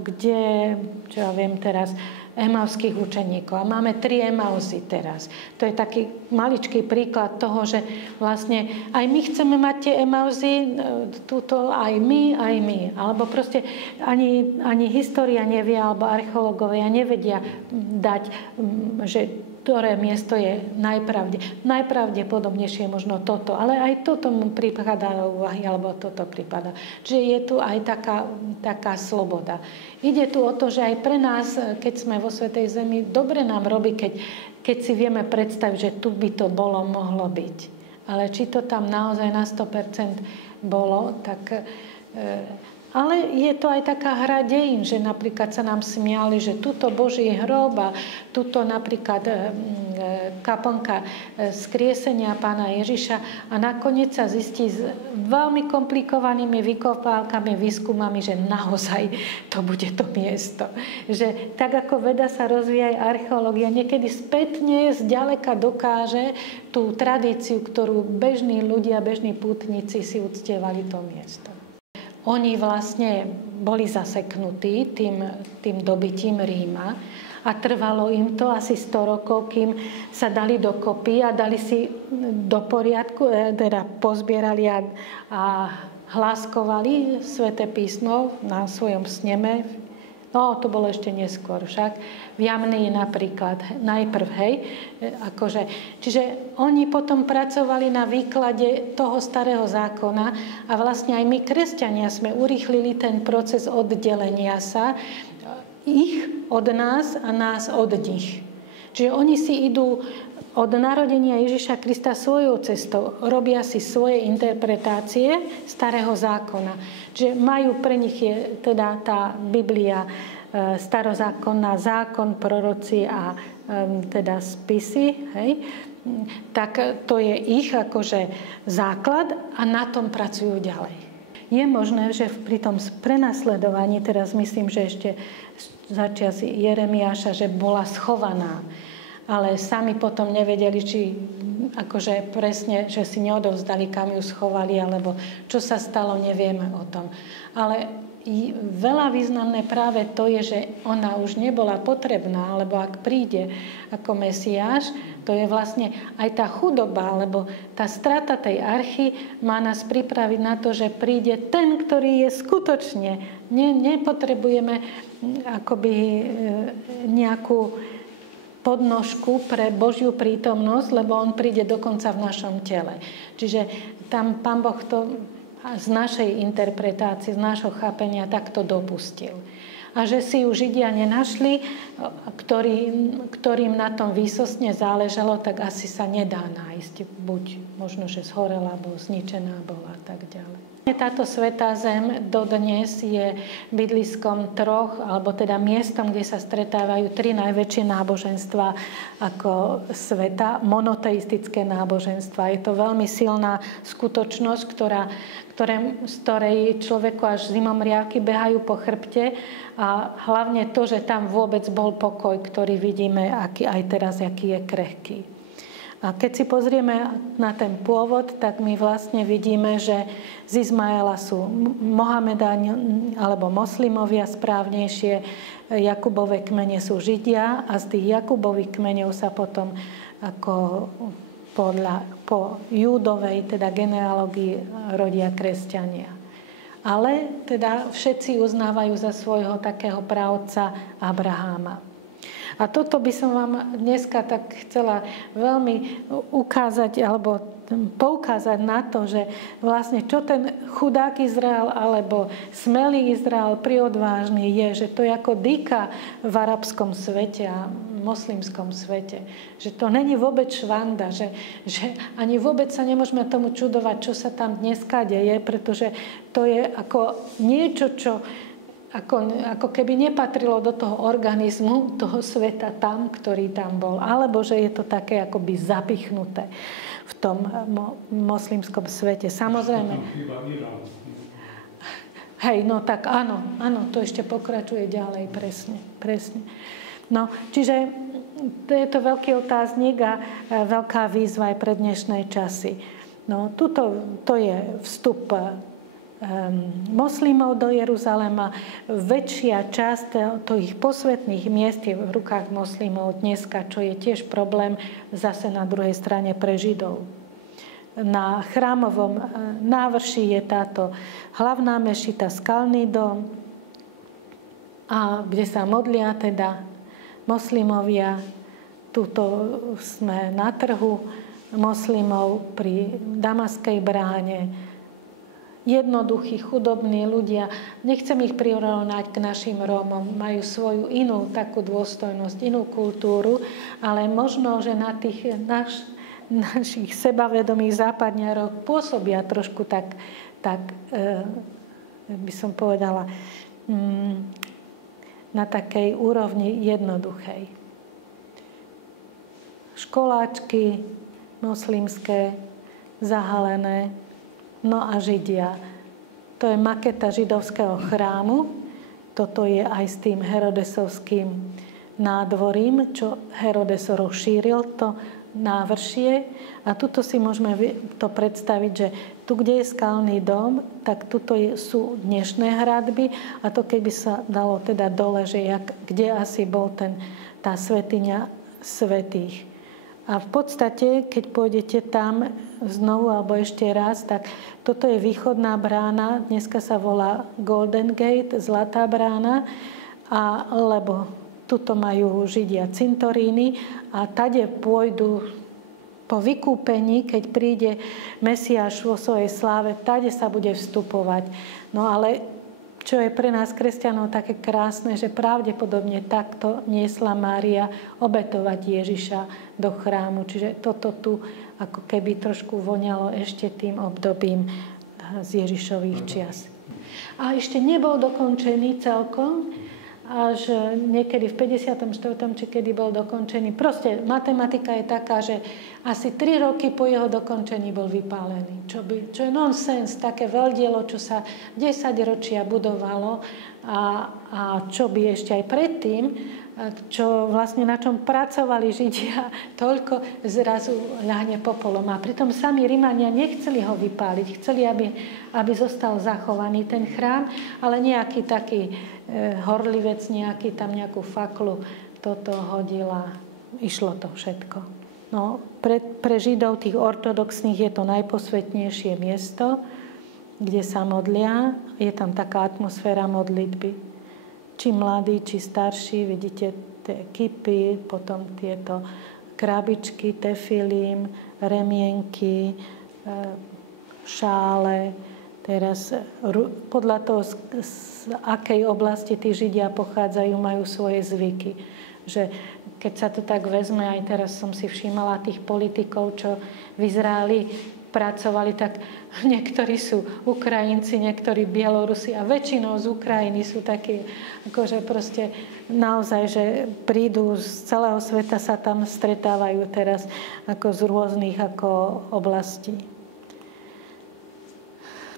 kde, čo ja viem teraz, Emauských učeníkov. A máme 3 Emausy teraz. To je taký maličký príklad toho, že vlastne aj my chceme mať tie Emausy, túto aj my. Alebo proste ani história nevie, alebo archeológovia nevedia dať, že ktoré miesto je najpravdepodobnejšie možno toto. Ale aj toto mu prípada do úvahy, alebo toto prípada. Čiže je tu aj taká sloboda. Ide tu o to, že aj pre nás, keď sme vo Svätej Zemi, dobre nám robí, keď si vieme predstaviť, že tu by to mohlo byť. Ale či to tam naozaj na 100% bolo, tak... Ale je to aj taká hra dejín, že napríklad sa nám smiali, že tuto Boží hrob a tuto napríklad kaplnka skriesenia Pána Ježiša a nakoniec sa zistí s veľmi komplikovanými vykopávkami, výskumami, že naozaj to bude to miesto. Že tak ako veda sa rozvíja aj archeológia, niekedy spätne zďaleka dokáže tú tradíciu, ktorú bežní ľudia, bežní pútnici si uctievali to miesto. Oni vlastne boli zaseknutí tým dobytím Ríma a trvalo im to asi 100 rokov, kým sa dali dokopy a dali si do poriadku, teda pozbierali a hláskovali Sväté písmo na svojom sneme. No, to bolo ešte neskôr však. V Jamnii napríklad. Najprv, hej. Čiže oni potom pracovali na výklade toho starého zákona a vlastne aj my, kresťania, sme urýchlili ten proces oddelenia sa ich od nás a nás od nich. Čiže oni si idú od narodenia Ježiša Krista svojou cestou, robia si svoje interpretácie starého zákona. Čiže majú, pre nich je teda tá Biblia starozákonná, zákon, proroci a teda spisy, hej? Tak to je ich akože základ a na tom pracujú ďalej. Je možné, že pri tom prenasledovaní, teraz myslím, že ešte začias Jeremiáša, že bola schovaná, ale sami potom nevedeli, či akože presne, že si neodovzdali, kam ju schovali, alebo čo sa stalo, nevieme o tom. Ale veľa významné práve to je, že ona už nebola potrebná, alebo ak príde ako Mesiáš, to je vlastne aj tá chudoba, alebo tá strata tej archy má nás pripraviť na to, že príde ten, ktorý je skutočne. Nepotrebujeme akoby nejakú podnožku pre Božiu prítomnosť, lebo on príde dokonca v našom tele. Čiže tam Pán Boh to z našej interpretácie, z nášho chápenia takto dopustil. A že si ju Židia nenašli, ktorým na tom výsostne záležalo, tak asi sa nedá nájsť. Buď možno, že zhorela, alebo zničená bola a tak ďalej. Táto svätá zem dodnes je bydliskom troch, alebo teda miestom, kde sa stretávajú tri najväčšie náboženstva ako sveta, monoteistické náboženstva. Je to veľmi silná skutočnosť, z ktorej človeku až zimomriavky behajú po chrbte a hlavne to, že tam vôbec bol pokoj, ktorý vidíme, aký aj teraz, aký je krehký. A keď si pozrieme na ten pôvod, tak my vlastne vidíme, že z Izmaela sú Mohamedáni alebo moslimovia správnejšie, Jakubové kmene sú Židia a z tých Jakubových kmeňov sa potom ako po Júdovej, teda genealógii, rodia kresťania. Ale teda všetci uznávajú za svojho takého právca Abraháma. A toto by som vám dneska tak chcela veľmi ukázať alebo poukázať na to, že vlastne čo ten chudák Izrael alebo smelý Izrael priodvážny je, že to je ako dýka v arabskom svete a moslimskom svete. Že to není vôbec švanda, že ani vôbec sa nemôžeme tomu čudovať, čo sa tam dneska deje, pretože to je ako niečo, čo ako keby nepatrilo do toho organizmu, toho sveta tam, ktorý tam bol. Alebo že je to také akoby zapichnuté v tom moslimskom svete. Samozrejme. Hej, no tak áno, to ešte pokračuje ďalej, presne. No, čiže je to veľký otáznik a veľká výzva aj pre dnešné časy. No, to je vstup moslimov do Jeruzalema. Väčšia časť ich posvätných miest je v rukách moslimov dneska, čo je tiež problém zase na druhej strane pre Židov. Na chrámovom návrší je táto hlavná mešita, skalný dom, a kde sa modlia teda moslimovia. Tuto sme na trhu moslimov pri Damaskej bráne. Jednoduchí, chudobní ľudia. Nechcem ich prirovnať k našim Rómom. Majú svoju inú takú dôstojnosť, inú kultúru, ale možno, že na tých našich sebavedomých západňarov pôsobia trošku tak by som povedala, na takej úrovni jednoduchej. Školáčky moslimské, zahalené. No a Židia. To je maketa židovského chrámu. Toto je aj s tým herodesovským nádvorím, čo Herodes rozšíril, to návršie. A tuto si môžeme to predstaviť, že tu, kde je skalný dom, tak tuto sú dnešné hradby. A to keby sa dalo teda dole, že kde asi bol tá svätyňa svätých. A v podstate, keď pôjdete tam znovu alebo ešte raz, tak toto je východná brána, dneska sa volá Golden Gate, zlatá brána, lebo tuto majú Židia cintoríny a tade pôjdu po vykúpení, keď príde Mesiáš vo svojej sláve, tade sa bude vstupovať. No ale čo je pre nás kresťanov také krásne, že pravdepodobne takto niesla Mária obetovať Ježiša do chrámu. Čiže toto tu ako keby trošku voňalo ešte tým obdobím z Ježišových čias. A ešte nebol dokončený celkom, až niekedy v 54. či kedy bol dokončený. Proste matematika je taká, že asi 3 roky po jeho dokončení bol vypálený. Čo je nonsens, také veľdielo, čo sa 10 ročia budovalo, a čo by ešte aj predtým, čo vlastne na čom pracovali Židia, toľko zrazu ľahne popolom. A pritom sami Rimania nechceli ho vypáliť, chceli, aby zostal zachovaný ten chrám, ale nejaký taký horlivec, nejakú faklu toto hodila. Išlo to všetko. No, pre Židov, tých ortodoxných, je to najposvetnejšie miesto, kde sa modlia. Je tam taká atmosféra modlitby. Či mladí, či starší, vidíte tie kipy, potom tieto krabičky, tefilím, remienky, šále. Teraz podľa toho, z akej oblasti tí Židia pochádzajú, majú svoje zvyky. Že keď sa to tak vezme, aj teraz som si všímala tých politikov, čo v Izraeli pracovali, tak niektorí sú Ukrajinci, niektorí Bielorusi a väčšinou z Ukrajiny sú takí, akože proste naozaj, že prídu z celého sveta, sa tam stretávajú teraz ako z rôznych oblastí.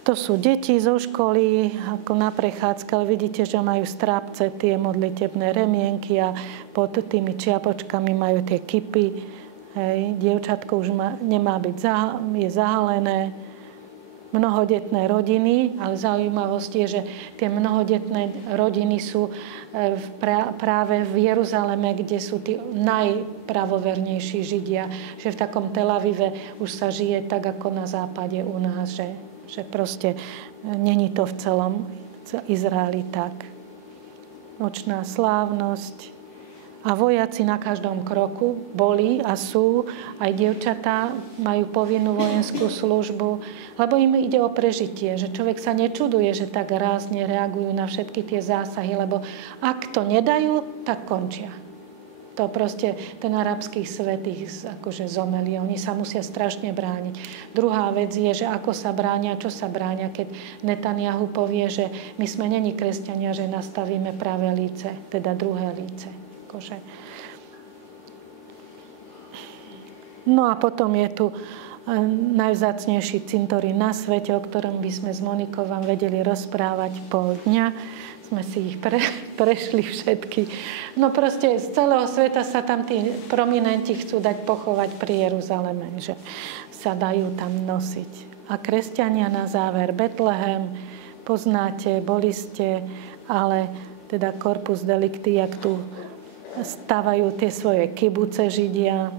To sú deti zo školy, ako na prechádzke, ale vidíte, že majú strápce, tie modlitebné remienky a pod tými čiapočkami majú tie kipy. Hej, dievčatko už nemá byť, je zahalené. Mnohodetné rodiny, ale zaujímavosť je, že tie mnohodetné rodiny sú práve v Jeruzaleme, kde sú tí najpravovernejší Židia. Že v takom Tel Avive už sa žije tak, ako na západe u nás, že proste není to v celom Izraeli tak. Nočná slávnosť. A vojaci na každom kroku boli a sú, aj dievčatá majú povinnú vojenskú službu, lebo im ide o prežitie, že človek sa nečuduje, že tak rázne reagujú na všetky tie zásahy, lebo ak to nedajú, tak končia. To proste ten arabský svet ich akože zomeli, oni sa musia strašne brániť. Druhá vec je, že ako sa bránia, čo sa bránia, keď Netanjahu povie, že my sme neni kresťania, že nastavíme pravé líce, teda druhé líce. No a potom je tu najvzácnejší cintorín na svete, o ktorom by sme s Monikou vám vedeli rozprávať pol dňa. Sme si ich prešli všetky. No proste z celého sveta sa tam tí prominenti chcú dať pochovať pri Jeruzaleme, že sa dajú tam nosiť. A kresťania na záver Betlehem, poznáte, boli ste, ale teda Corpus Delicti, jak tu stavajú tie svoje kibuce Židia.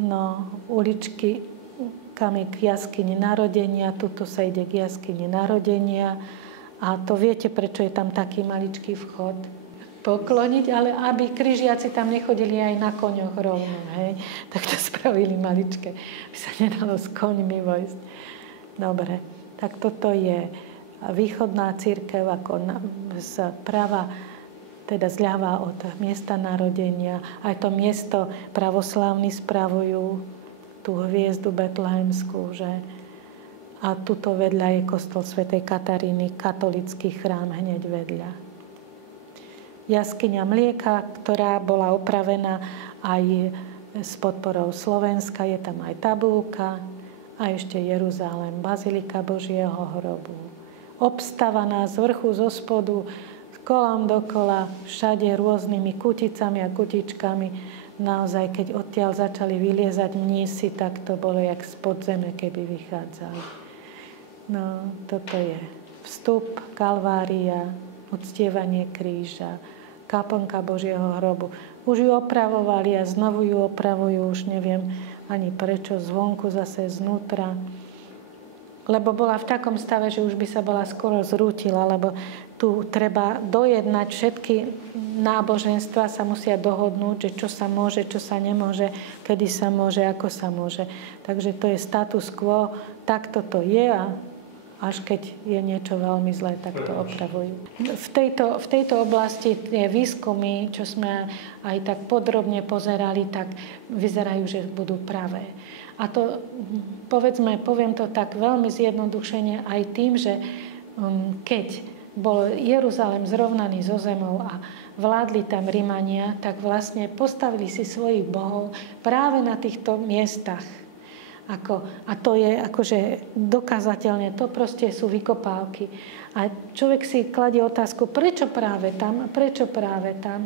No, uličky, kam je k jaskyni narodenia, tuto sa ide k jaskyni narodenia. A to viete, prečo je tam taký maličký vchod? Pokloniť, ale aby križiaci tam nechodili aj na koňoch rovno, hej? Tak to spravili maličké, aby sa nedalo s koňmi vojsť. Dobre, tak toto je východná cirkev, ako zprava, teda zľava od miesta narodenia. Aj to miesto pravoslávni spravujú tú hviezdu betlehemskú, že? A tuto vedľa je kostol svätej Kataríny, katolický chrám hneď vedľa. Jaskyňa Mlieka, ktorá bola opravená aj s podporou Slovenska, je tam aj tabulka, a ešte Jeruzalém, Bazilika Božieho hrobu. Obstavaná z vrchu, zo spodu, kolom dokola, všade rôznymi kuticami a kutičkami. Naozaj, keď odtiaľ začali vyliezať mnísi, tak to bolo jak z podzeme, keby vychádzali. No, toto je vstup, kalvária, uctievanie kríža, kaplnka Božieho hrobu. Už ju opravovali a znovu ju opravujú, už neviem ani prečo, zvonku zase znútra. Lebo bola v takom stave, že už by sa bola skoro zrútila, lebo tu treba dojednať všetky náboženstva, sa musia dohodnúť, že čo sa môže, čo sa nemôže, kedy sa môže, ako sa môže. Takže to je status quo, takto to je a až keď je niečo veľmi zlé, tak to opravujú. V tejto oblasti tie výskumy, čo sme aj tak podrobne pozerali, tak vyzerajú, že budú pravé. A to, poviem to tak veľmi zjednodušene aj tým, že keď bol Jeruzalém zrovnaný so zemou a vládli tam Rimania, tak vlastne postavili si svojich bohov práve na týchto miestach. A to je akože dokázateľne, to proste sú vykopávky. A človek si kladie otázku, prečo práve tam,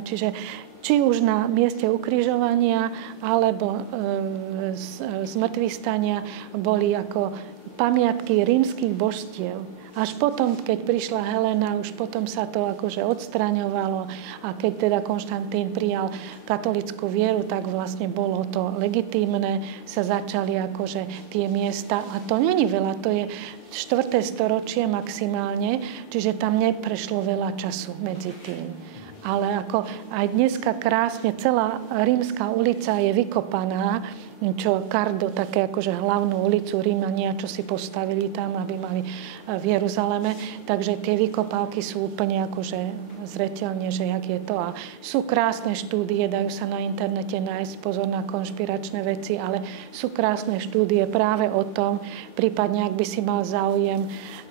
čiže či už na mieste ukrižovania alebo zmŕtvychvstania boli ako pamiatky rímskych božstiev. Až potom, keď prišla Helena, už potom sa to akože odstraňovalo a keď teda Konštantín prijal katolickú vieru, tak vlastne bolo to legitímne, sa začali akože tie miesta. A to není veľa, to je 4. storočie maximálne, čiže tam neprešlo veľa času medzi tým. Ale ako aj dneska krásne celá Rímska ulica je vykopaná, čo Cardo, také akože hlavnú ulicu Rímania, čo si postavili tam, aby mali v Jeruzaleme. Takže tie vykopávky sú úplne akože zreteľne, že jak je to. A sú krásne štúdie, dajú sa na internete nájsť, pozor na konšpiračné veci, ale sú krásne štúdie práve o tom, prípadne ak by si mal záujem,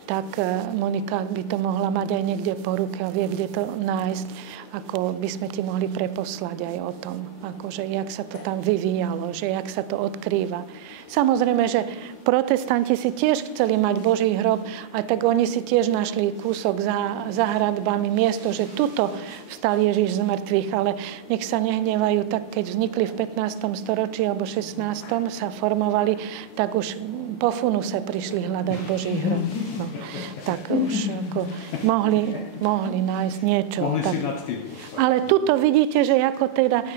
tak Monika by to mohla mať aj niekde po ruke a vie, kde to nájsť, ako by sme ti mohli preposlať aj o tom, akože jak sa to tam vyvíjalo, že jak sa to odkrýva. Samozrejme, že protestanti si tiež chceli mať Boží hrob, a tak oni si tiež našli kúsok za hradbami, miesto, že tuto vstal Ježiš z mŕtvych, ale nech sa nehnevajú, tak keď vznikli v 15. storočí alebo 16. sa formovali, tak už po funuse prišli hľadať Boží hrob. No, tak už ako mohli nájsť niečo. Ale tuto vidíte, že ako teda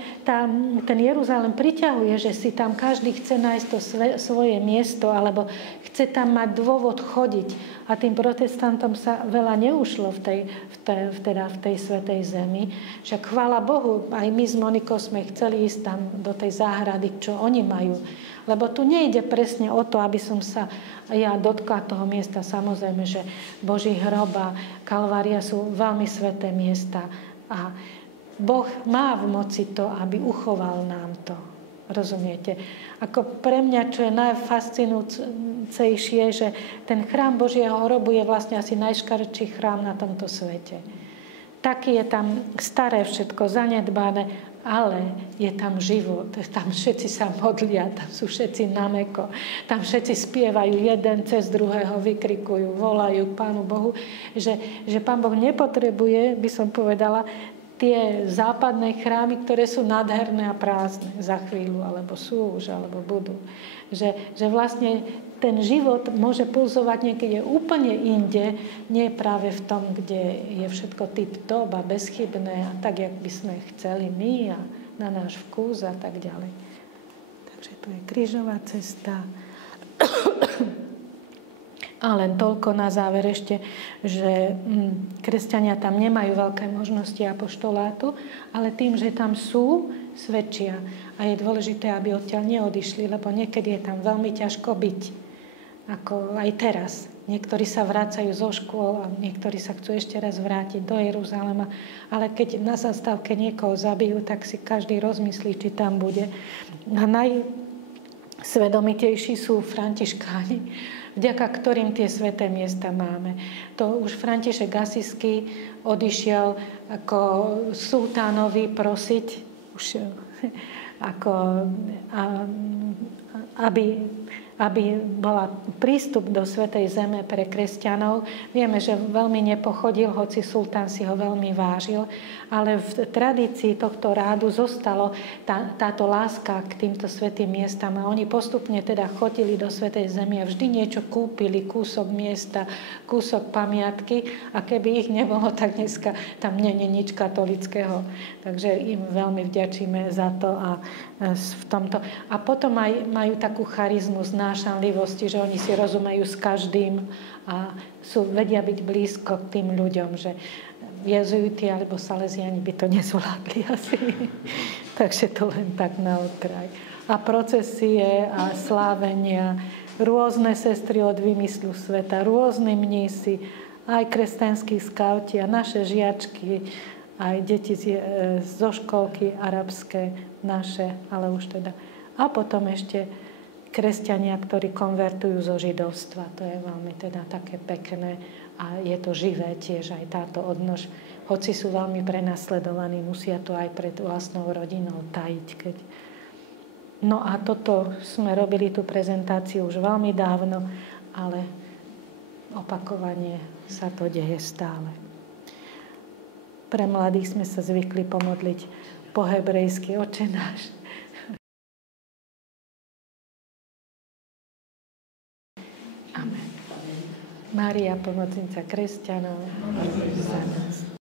ten Jeruzalém priťahuje, že si tam každý chce nájsť to svoje miesto, alebo chce tam mať dôvod chodiť. A tým protestantom sa veľa neušlo v tej svätej zemi. Však chvála Bohu, aj my s Monikou sme chceli ísť tam do tej záhrady, čo oni majú. Lebo tu nejde presne o to, aby som sa ja dotkla toho miesta. Samozrejme, že Boží hrob a Kalvária sú veľmi sväté miesta. A Boh má v moci to, aby uchoval nám to. Rozumiete? Ako pre mňa, čo je najfascinujúcejšie, že ten chrám Božieho hrobu je vlastne asi najškarčí chrám na tomto svete. Taký je tam staré všetko, zanedbané, ale je tam život. Tam všetci sa modlia, tam sú všetci namäko. Tam všetci spievajú, jeden cez druhého vykrikujú, volajú k Pánu Bohu, že Pán Boh nepotrebuje, by som povedala, tie západné chrámy, ktoré sú nádherné a prázdne za chvíľu, alebo sú už, alebo budú. Že vlastne ten život môže pulzovať niekedy úplne inde, nie práve v tom, kde je všetko tip-top a bezchybné a tak, jak by sme chceli my a na náš vkus a tak ďalej. Takže tu je krížová cesta. A len toľko na záver ešte, že kresťania tam nemajú veľké možnosti apoštolátu, ale tým, že tam sú, svedčia. A je dôležité, aby odtiaľ neodišli, lebo niekedy je tam veľmi ťažko byť. Ako aj teraz. Niektorí sa vracajú zo škôl a niektorí sa chcú ešte raz vrátiť do Jeruzalema. Ale keď na zastávke niekoho zabijú, tak si každý rozmyslí, či tam bude. A najsvedomitejší sú františkáni, vďaka ktorým tie sväté miesta máme. To už František Asisky odišiel ako sultánovi prosiť, už ako, aby bola prístup do svätej zeme pre kresťanov. Vieme, že veľmi nepochodil, hoci sultán si ho veľmi vážil, ale v tradícii tohto rádu zostalo táto láska k týmto svätým miestam a oni postupne teda chodili do svätej zemi a vždy niečo kúpili, kúsok miesta, kúsok pamiatky a keby ich nebolo, tak dneska tam nie je nič katolického. Takže im veľmi vďačíme za to a v tomto. A potom aj majú takú charizmu znášanlivosti, že oni si rozumejú s každým a vedia byť blízko k tým ľuďom, že jezuiti alebo saleziani by to nezvládli asi. Takže to len tak na okraj. A procesie a slávenia, rôzne sestry od vymyslu sveta, rôzni mnísi, aj kresťanskí skauti a naše žiačky, aj deti zo školky arabské naše, ale už teda. A potom ešte kresťania, ktorí konvertujú zo židovstva. To je veľmi teda také pekné a je to živé tiež aj táto odnož. Hoci sú veľmi prenasledovaní, musia to aj pred vlastnou rodinou tajiť, keď No a toto sme robili tú prezentáciu už veľmi dávno, ale opakovane sa to deje stále. Pre mladých sme sa zvykli pomodliť po hebrejsky Otče náš. Amen. Mária, pomocnica kresťanov, za nás.